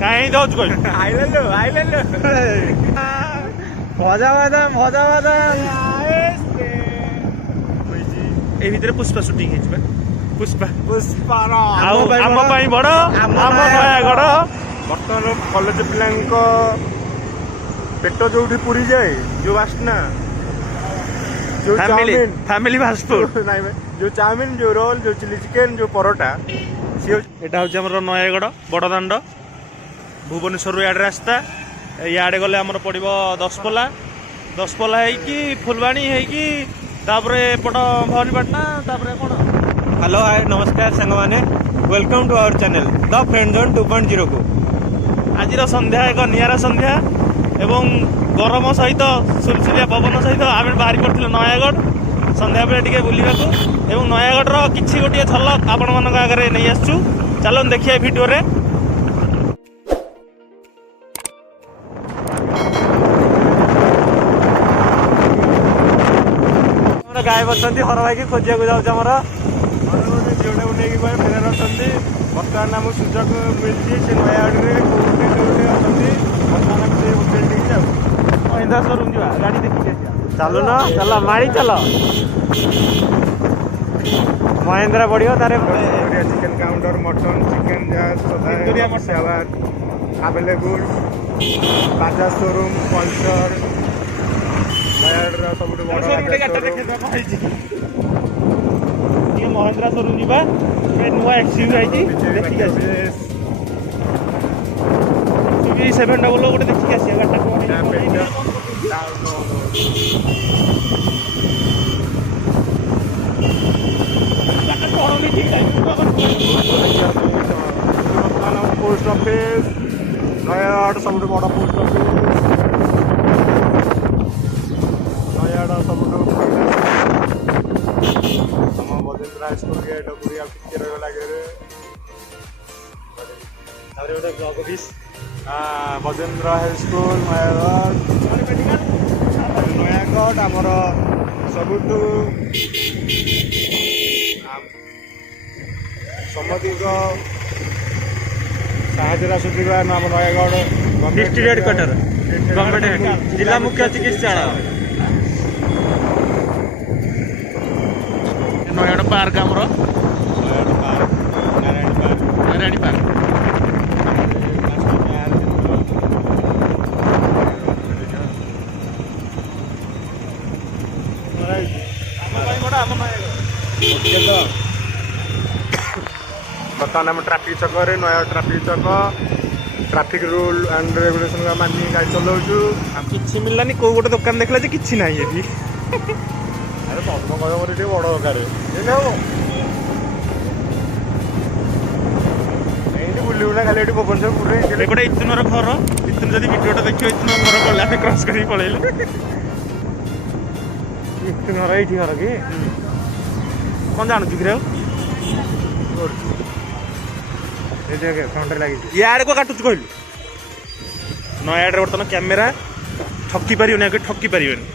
कहीं दौच कोई भजा बादाम ए भितर पुष्पा शूटिंग है पुष्पा पुष्पार आम बड़ आम नयागढ़ बर्तमान कॉलेज पिला पेट जो पूरी जाए जो बास्ना जो चाउमिन फैमिली फास्ट फूड नहीं जो चाउमिन जो रोल जो चिली चिकेन जो परोटा एटा हूँ आम नयागढ़ बड़दाण्ड भुवनेश्वर इे रास्ता इे गले आमर पड़ो दशपल्ला होगी फुलवाणी होगी एपट भवानीपाटना कौन हेलो हाय नमस्कार सांग माने welcome to our channel the friend zone 2.0 को आज संध्या एक निरा संध्या एवं गरम सहित सुलसुलिया पवन सहित आम बाहरी पड़े नयागढ़ संध्या बेले टिके बुलवा एवं नयागढ़ किसी गोटे झलक आपण मान आगे नहीं आसचु चलो देखिए वीडियो रे गाय बच्चे हर भाई की खोजा जाऊँ झीटा को नहीं फेरार अच्छा बर्तमान आम सुजोग मिलती से नयागढ़ बर्तमान से होटेल टी जाऊ महिंद्रा शोरूम जा गाड़ी देखिए चलो ना चलो मारी चलो महिंद्रा बढ़िया तारे chicken counter mutton chicken salad available Bajaj showroom Pulsar Nayagarh सब महिंद्रा शोरूम जा नुआ एक्सयूवी आई देखिए 7 गोटे देखिए आसिया पोस्ट ऑफिस नयागढ़ सब बड़ पोस्ट ऑफिस नयागढ़ सब बजेंद्र हाईस्कल गेट पूरी टिके रही गोटे block office Bajinder high school Nayagarh आमर सबुठ समधिक साहय आसुवा आम नयागढ़ डिस्ट्रिक्ट हेडक्वार्टर गवर्नमेंट जिला मुख्य चिकित्सालय नयागढ़ पार्क आमर नारायणी पार्क बर्तमान आम ट्राफिक छक नयागढ़ ट्राफिक छक ट्राफिक रूल एंड रेगुलेशन मानि गाड़ी चलाऊँ किसी मिललानी कौ गोटे दुकान देखला जे किछि नाही एठी अरे पद्म कहर ये बड़ दरकार बुलूना खाली भुवनेश्वर पूरे एपटे इतुनर घर इतुन जदि वीडियोटा देखियो इतुन घर पड़े आम क्रॉस कर पलैले घर ये घर कि कौन जानू कि फ्रंट लगी यार को काटुच कहलु नयागढ़ बर्तमान कैमेरा ठकी पारिबनी आगे ठकी पारिबनी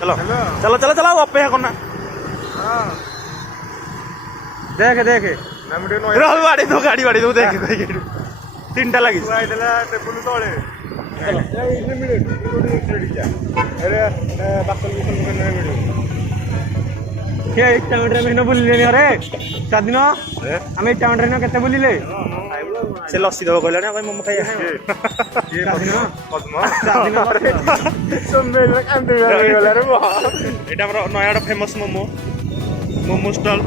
चलो चलो चलो चलो अपेक्षा करना देखे देखे गाड़ी दो देख 3टा लगी टेबुल तले बुलिले अरे चार आम इटामटर के बुलिले से लस्सी दब कहला मोमो खाई नयागढ़ फेमस मोमो स्टल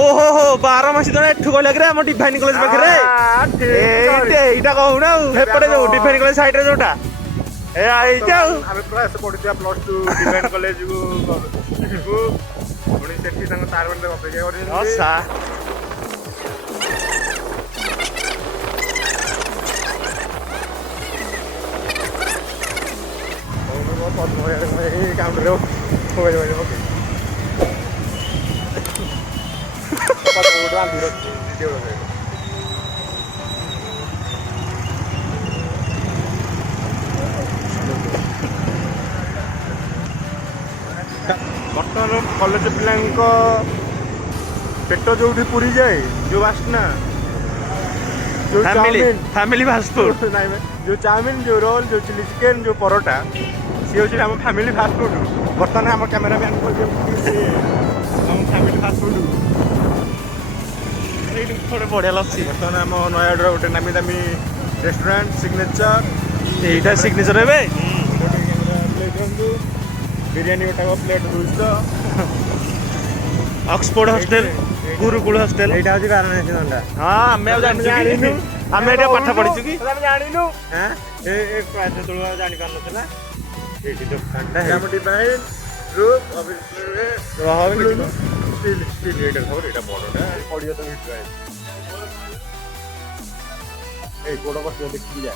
ओहो हो 12 मासी जन एठू कहले रे हम डिवाइन कॉलेज पाखरे एटा कहूना हेपटे जो डिवाइन कॉलेज साइड रे जोटा ए आई जाऊ आमे क्लास पढिया +2 डिवाइन कॉलेज को पुणी सेठी संग तार बंद अपेक्षा करी अच्छा काउंटर ओके कॉलेज पिलांको पेट जो पूरी जाए जो बास्ना जो फैमिली फास्ट फूड नाଇଁ जो चाउमिन जो रोल जो चिली चिकेन जो परोटा सी हूँ आम फैमिली फास्ट फूड बर्तमान आम कैमेरा मैन आम फैमिली फास्ट फूड थोड़े बढ़िया लसी बर्तमान आम नयागढ़ गोटे नामी दामी रेस्टोरेंट सिग्नेचर एटा सिग्नेचर है बिरियानी गोटा plate 200 Oxford hostel Gurukul hostel एटा होची वाराणसी दंडा हां हमें जानछु हमें एटा पाठ पढिछु कि हम जानिनु हां ए प्राइस तोळवा जानि पार नथला एटी दुकानटा है हम डिजाइन रूप ऑफिस रे रहो स्टील एटा खबर एटा बड़टा पडियो तो हिट राइट ए गोड़ बस देखि जा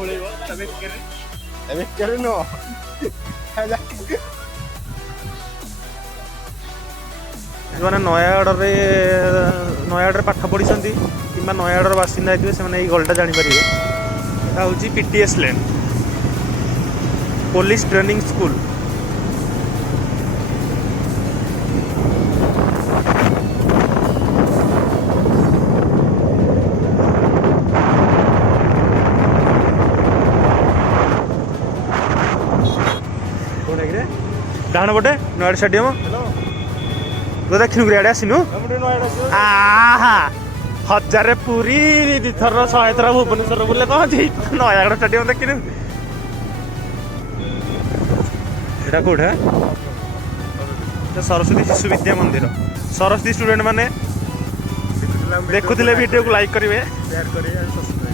ओळेवा तबे करे नो जो नयागढ़ नयागढ़ पाठ पढ़ी कि नयागढ़ बासिंदा होते हैं गलटा जापर यहाँ हूँ पीटीएस लेन पुलिस ट्रेनिंग स्कूल डाण पटे नयागढ़ स्टेडियम तो देखनु ग्रेड आसिनु आहा हजार पूरी दिथर 100 थर भुवनेश्वर बुले कौन थी नयागढ़ स्टेडियम देखिनु एटा कोठा सरस्वती शिशु विद्या मंदिर सरस्वती स्टूडेंट माने देखुथिले वीडियो को लाइक करिवे शेयर करिवे और सब्सक्राइब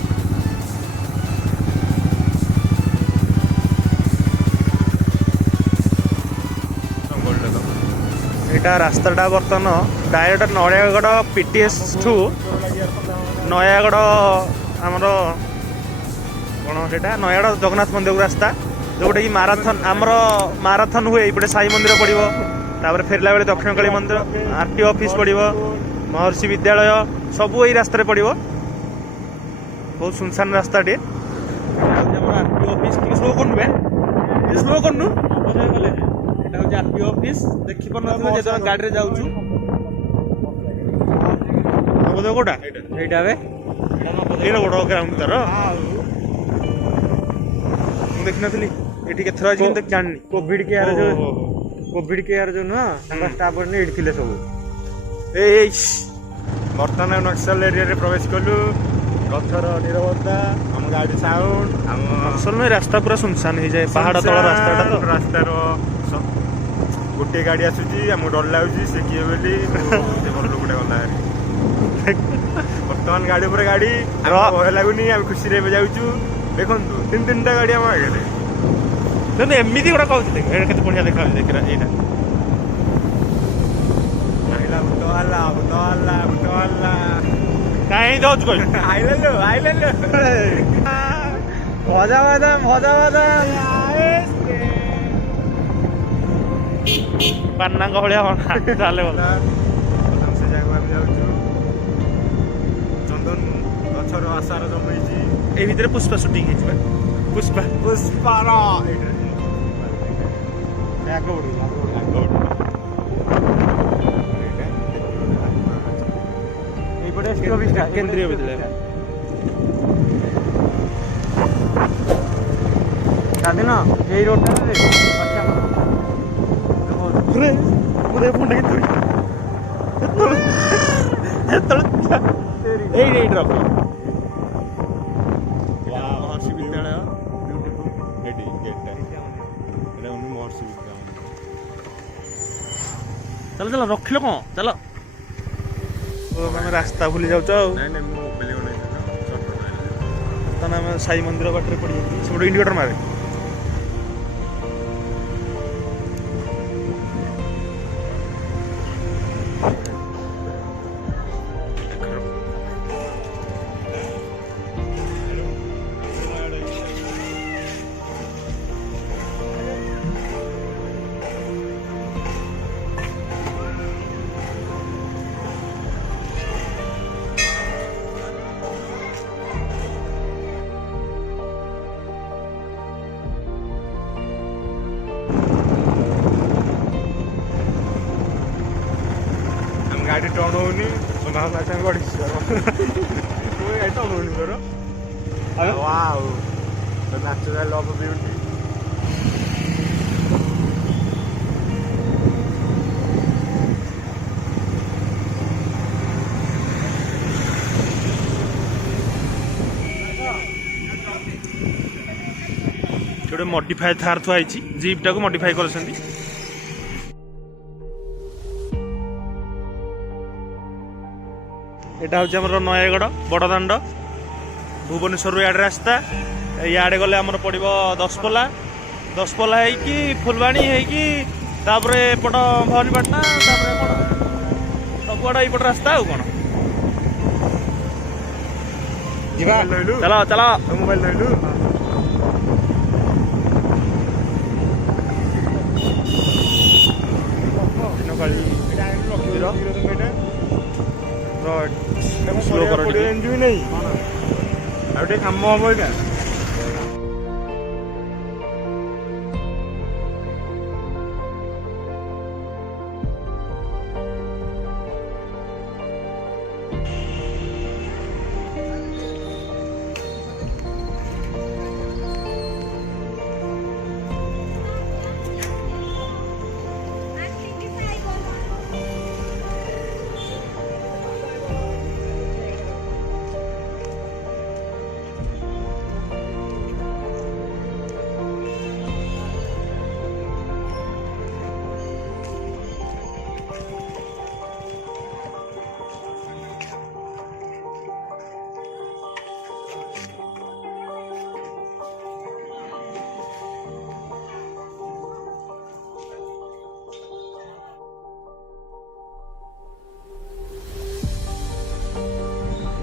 एटा रास्ताटा बर्तन डायरेक्ट नयागढ़ पीटीएस ठू नयागढ़ आमर कौन से नयागढ़ जगन्नाथ मंदिर को रास्ता जोटा कि माराथन आमर माराथन हुए ये साई मंदिर पड़ो तापर फेरला बेले दक्षिणकाली मंदिर आरटीओ ऑफिस पड़ो महर्षि विद्यालय सब यही रास्तार पड़ो बहुत सुनसान रास्ता टे आरटीओ ऑफिस स्लो कर स्लो कर आरटीओ ऑफिस देखि पन जे गाड़ी रे जाउछु नबोदय कोटा एटा बे एलो बड़ ग्राउंड तर मु देखि नथली एठी केथर अछि किंतु जाननी कोविड केयर जो ना स्टाफ ने एठी थिले सब ए बर्तमान नक्सल एरिया रे प्रवेश कलु गथर निरवता हम गाड़ी साउंड हम असल में रास्ता पूरा सुनसान हो जाए पहाड़ तळ रास्ताटा तो रास्तार गोटे गाड़ी आसूची आमको डर लगुच से किए बोली भल लोकटा गला बर्तमान गाड़ी पर गाड़ी भय लगुनि आम खुशी रे जाऊँ देखु तीन तीन टा गाड़ी आम आगे एमती गोटा कहते केते बढ़िया देखा देखा कहीं जाऊँ कह आइले भजा बादाम पान्ना भलिया ताले से जागो आम जाऊँ चंदन गछर आशार जमी ए भितर पुष्पा शूटिंग पुष्पा पुष्पार केंद्रीय विद्यालय ना यही रोड रख महर्षि विद्यालय महर्षि विद्यालय चलो चलो रख लो कौन चलो रास्ता भूली जाऊ साई मंदिर बाटर पड़ी सब इंडिकेटर मारे ଗାଡ଼ି ଟର୍ନ ହଉନି ସୁନା ସାଙ୍ଗେ ସାଙ୍ଗେ ଗଡ଼ିଛି ଗାଡ଼ି ଟର୍ନ ହଉନି ତୋର ୱାଓ ନ୍ୟାଚୁରାଲ ଅଫ୍ ବିୟୁଟି ଗୋଟେ ମଡିଫାଏ ଥାର ଥୁଆ ହେଇଛି ଜିପ୍ ଟାକୁ ମଡିଫାଏ କରୁଛନ୍ତି। ଏଇଟା ହଉଛି ଆମର ନୟାଗଡ଼ ବଡ଼ଦାଣ୍ଡ ଭୁବନେଶ୍ୱରରୁ ଇଆଡ଼େ ରାସ୍ତା ଇଆଡ଼େ ଗଲେ ଆମର ପଡ଼ିବ ଦଶପଲ୍ଲା ହେଇକି ଫୁଲବାଣୀ ହେଇକି ତାପରେ ଏପଟ ଭବାନୀପାଟଣା ତାପରେ ଏପଟ ସବୁଆଡ଼ ଏଇପଟ ରାସ୍ତା ଆଉ କ'ଣ ଯିବା ଚାଲ ଚାଲ ମୋବାଇଲ ଧରିଲୁ ସ୍ଲୋ କର ଟିକେ ଏନ୍ଜୟ ନାହିଁ ଆଉ ଟିକେ କାମ ହବ ଏଇଟା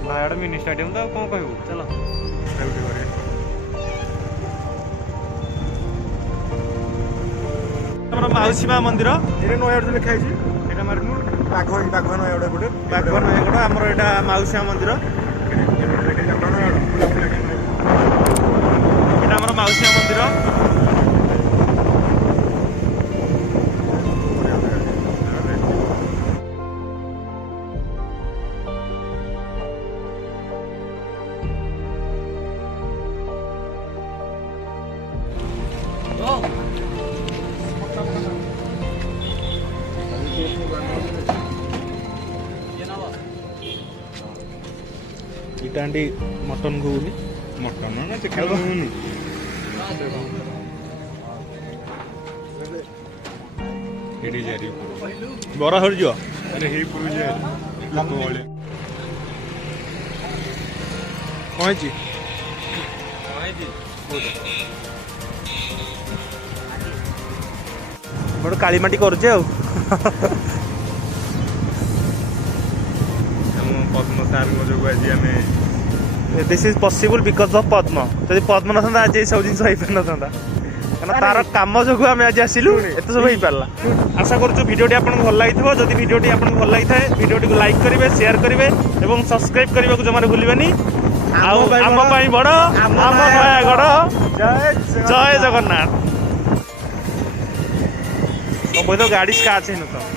ନୟାଗଡ଼ ମିନି ଷ୍ଟାଡିୟମ ତ ଆଉ କ'ଣ କହିବୁ ଚାଲ ଆମର ମାଉସୀ ମା ମନ୍ଦିର ଏଇଟା ନୟାଗଡ଼ ଲେଖା ହେଇଛି ଏଇଟା ମାରିନୁ ବାଘ ନୟାଗଡ଼ ଏପଟେ ବାଘ ନୟାଗଡ଼ ଆମର ଏଇଟା ମାଉସୀ ମା ମନ୍ଦିର ଏଇଟା ଆମର ମାଉସୀ ମା ମନ୍ଦିର ଇଟାଣ୍ଡି ମଟନ ଘୁଗୁନି ମଟନ ନା ଚିକେନ ଘୁଗୁନି ଏଠି ଯାରି ବରା ହରିଯିବ ଆରେ ହେଇ ପୁରୁ ଯାରି ଲୋକ ଭଳିଆ କ'ଣ ହେଇଛି ଗୋଟେ କାଳିମାଟି କରୁଛେ ଆଉ ପଦ୍ମ ସାର୍ଙ୍କ ଯୋଗୁଁ ଆଜି ଆମେ this is possible because of Padma ଯଦି ପଦ୍ମ ନଥାନ୍ତା ଆଜି ଏସବୁ ଜିନିଷ ହେଇପାରିନଥାନ୍ତା କାରଣ ତାର କାମ ଯୋଗୁଁ ଆମେ ଆଜି ଆସିଲୁ ଏତେ ସବୁ ହେଇପାରିଲା ଆଶା କରୁଛୁ ଭିଡ଼ିଓଟି ଆପଣଙ୍କୁ ଭଲ ଲାଗିଥିବ ଯଦି ଭିଡ଼ିଓଟି ଆପଣଙ୍କୁ ଭଲ ଲାଗିଥାଏ ଭିଡ଼ିଓଟିକୁ ଲାଇକ୍ କରିବେ ସେୟାର କରିବେ ଏବଂ ସବସ୍କ୍ରାଇବ୍ କରିବାକୁ ଜମାରୁ ଭୁଲିବେନି ଆଉ ଆମ ପାଇଁ ବଡ଼ ଆମ ନୟାଗଡ଼ ଜୟ ଜଗନ୍ନାଥ ସବୁ ତ ଗାଡ଼ି ସ୍କାଚ୍ ହେଇନଥିବ